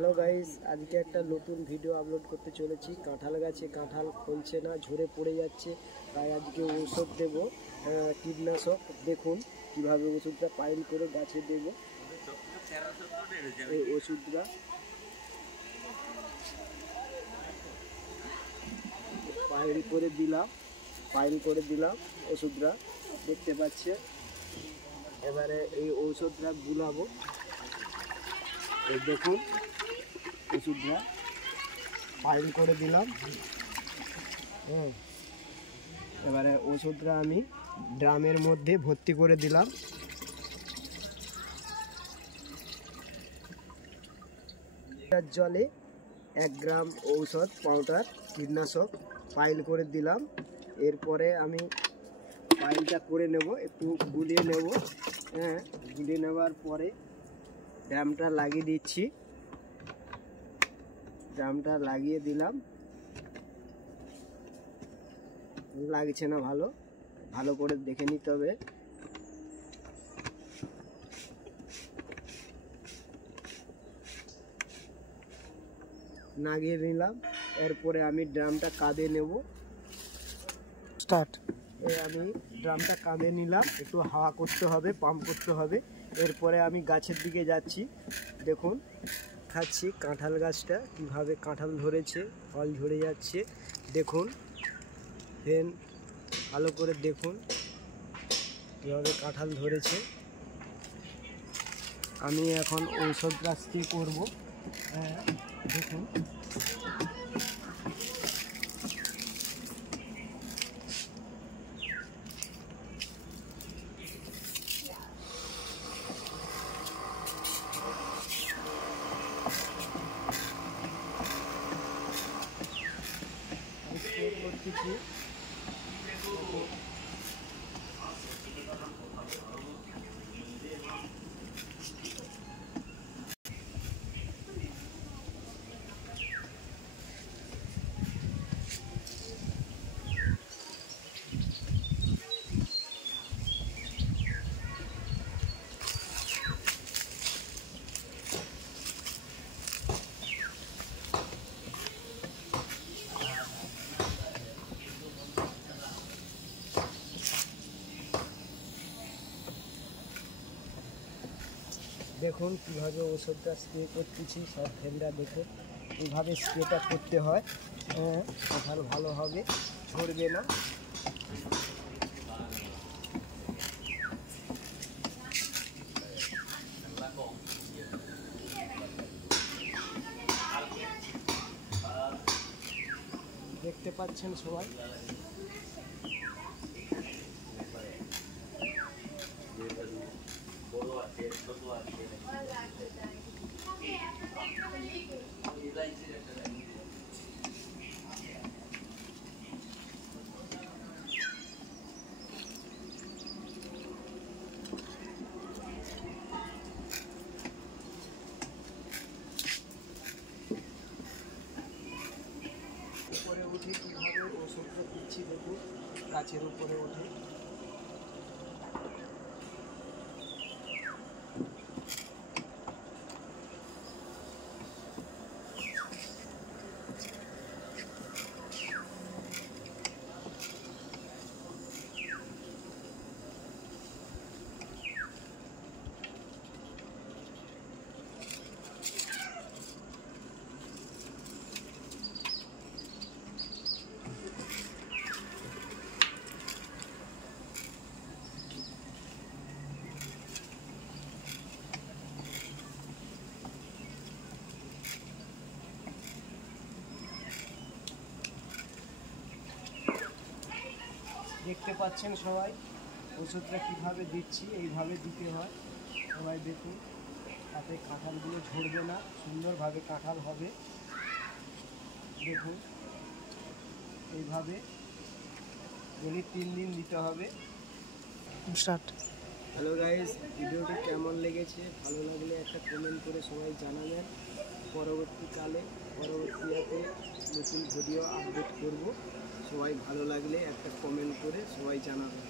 Hello guys, আজকে একটা নতুন ভিডিও আপলোড করতে চলেছি। কাঁঠাল গাছে কাঁঠাল ফলছে না, ঝরে পড়ে যাচ্ছে, তাই আজকে ওষুধ দেব, কীটনাশক। দেখুন কিভাবে ওষুধটা পাইল করে গাছে দেব। এই ওষুধটা পাইল করে দিলাম ওষুধটা, দেখতে পাচ্ছে। এবারে এই ঔষধটা গুলাবো। এই দেখুন ওষুধটা পাইল করে দিলাম। এবারে ওষুধটা আমি ড্রামের মধ্যে ভর্তি করে দিলাম। জলে 1 গ্রাম ঔষধ পাউডার কীটনাশক পাইল করে দিলাম। এরপরে আমি পাইলটা করে নেব, একটু গুলিয়ে নেব। গুলিয়ে নেওয়ার পরে ড্রামটা লাগিয়ে দিচ্ছি। ড্রামটা লাগিয়ে দিলাম, লাগছে না, ভালো করে দেখে নিতে হবে। লাগিয়ে নিলাম। এরপরে আমি ড্রামটা কাঁধে নেব। আমি ড্রামটা কাঁধে নিলাম, একটু হাওয়া করতে হবে, পাম্প করতে হবে। এরপরে আমি গাছের দিকে যাচ্ছি। দেখুন খাচ্ছি কাঁঠাল গাছটা কিভাবে কাঁঠাল ধরেছে, ফল ঝরে যাচ্ছে। দেখুন ফেন ভালো করে দেখুন কীভাবে কাঁঠাল ধরেছে। আমি এখন ঔষধটা স্প্রে করবো। দেখুন করতেছি। দেখুন কীভাবে ওষুধটা স্প্রে করতেছি, সব ফ্রেন্ডরা দেখুন এইভাবে স্প্রেটা করতে হয়। কাঁঠাল ভালো হবে, ঝরবে না। দেখতে পাচ্ছেন সবাই। উপরে উঠে কীভাবে ওষুধটা দিচ্ছি দেখুন, গাছের উপরে উঠে। দেখতে পাচ্ছেন সবাই ওষুধটা কিভাবে দিচ্ছি, এইভাবে দিতে হয়। সবাই দেখুন, তাতে কাঁঠালগুলো ঝরবে না, সুন্দরভাবে কাঁঠাল হবে। দেখুন এইভাবে যদি 3 দিন দিতে হবে। হ্যালো গাইস, ভিডিওটি কেমন লেগেছে? ভালো লাগলে একটা কমেন্ট করে সবাই জানাবেন। পরবর্তীতে নতুন ভিডিও আপলোড করব। সবাই ভালো লাগলে একটা কমেন্ট করে সবাই জানাবেন।